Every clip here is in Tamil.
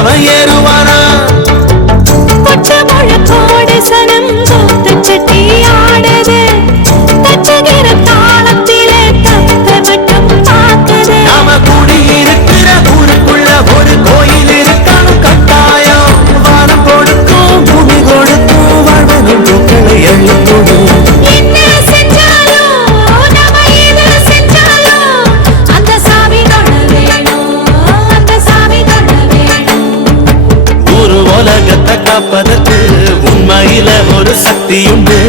எவன் ஏறுவானா கொட்ட முழக்கோடு சனம் கூத்து சட்டி ஆடுது தட்டுகிற தாளத்திலே தத்த மட்டும் பார்க்குது நாம கூடி இருக்கிற ஊருக்குள்ள ஒரு கோயில் இருக்கணும் கட்டாயம் வானம் கொடுக்கும் பூமி கொடுக்கும் வாழ்வனும் பூக்களை எள்ளி கொடும் என்ன செஞ்சாலும் நம்ம எது செஞ்சாலும் அந்த சாமி தொட வேணும் அந்த சாமி தொட வேணும் ஒரு உலகத்தை காப்பதற்கு உண்மையில ஒரு சக்தியுண்டு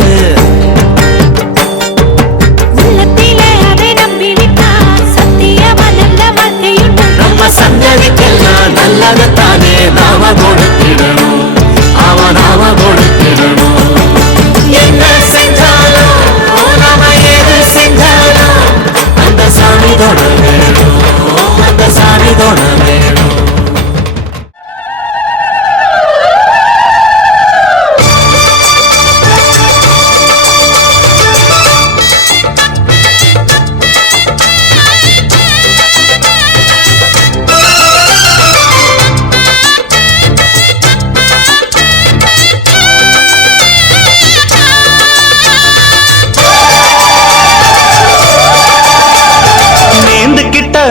உள்ளத்திலே அதை நம்பிவிட்டா சத்தியமா நல்ல வாழ்க்கையுண்டு நம்ம சந்ததிக்கெல்லாம் நல்லதைத்தானே நாம கொடுத்திடணும் அவன் நாம கொடுத்திடணும் என்ன செஞ்சாலும் நாம எது செஞ்சாலும் அந்த சாமி தொட வேணும் அந்த சாமி தொட வேணும்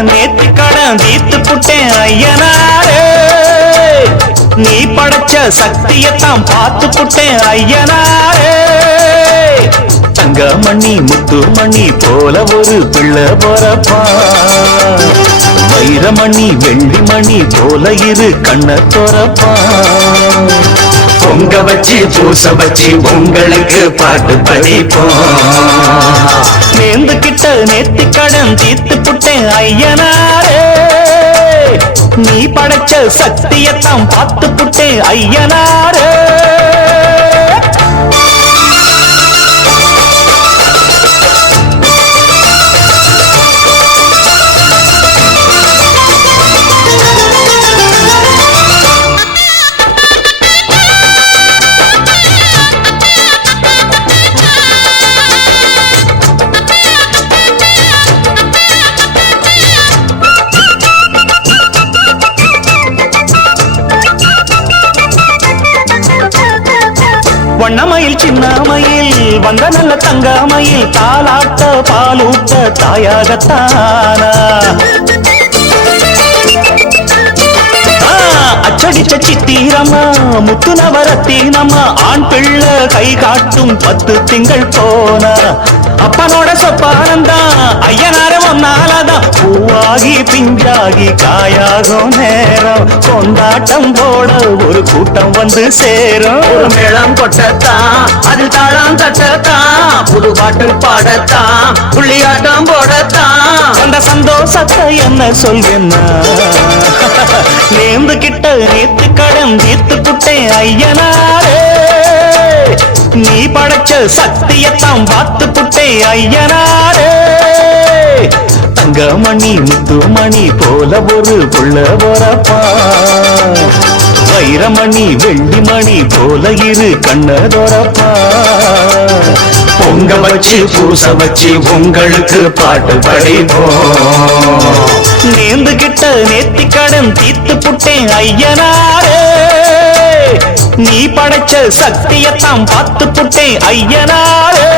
நேத்து கடன் தீத்து புட்டேன் ஐயனாரே நீ படைச்ச சக்தியத்தான் பார்த்து புட்டேன் ஐயனாரே தங்க மணி முத்து மணி போல ஒரு பிள்ளை போறப்பா வைரமணி வெள்ளி மணி போல இரு கண்ண தோறப்பா பொங்க வச்சு பூச வச்சு உங்களுக்கு பாட்டு படிப்போம் நேர்ந்துகிட்ட நேத்து கடன் தீத்து புட்டேன் ஐயனாரே நீ படைச்ச சக்தியத்தான் பார்த்து புட்டேன் ஐயனாரே வண்ணமயில் சின்னமயில் வந்த நல்ல தங்கமயில் தாலாட்ட பாலூட்ட தாயாகத்தானா அச்சடிச்ச சித்திரம்மா முத்து நவரத்தினம்மா ஆண் பிள்ளை கை காட்டும் 10 திங்கள் போனா அப்பனோட சொப்பானந்தான் ஐயனார ஒன்னாலதான் பூவாகி பிஞ்சாகி காயாகும் நேரம் கொண்டாட்டம் போட ஒரு கூட்டம் வந்து சேரும் ஒரு மேளம் கொட்டத்தான் அது தாளம் தட்டத்தான் புது பாட்டு பாடத்தான் புள்ளியாட்டம் போடத்தான் அந்த சந்தோஷத்தை என்ன சொல்வேன்னா நேர்ந்து கிட்ட நேத்து கடன் தீர்த்து புட்டேன் ஐயனாரே நீ படைச்ச சக்தியத்தான் பார்த்து புட்டேன் ஐயனாரே தங்கமணி முத்து மணி போல ஒரு புள்ள போறப்பா வைரமணி வெள்ளி மணி போல இரு கண்ணதோரப்பா பொங்க வச்சு பூச வச்சு உங்களுக்கு பாட்டு படிப்போம் நேர்ந்துகிட்ட நேத்தி கடன் தீர்த்து புட்டேன் ஐயனாரே நீ படைச்ச சக்தியத்தான் பார்த்து புட்டேன் ஐயனாரே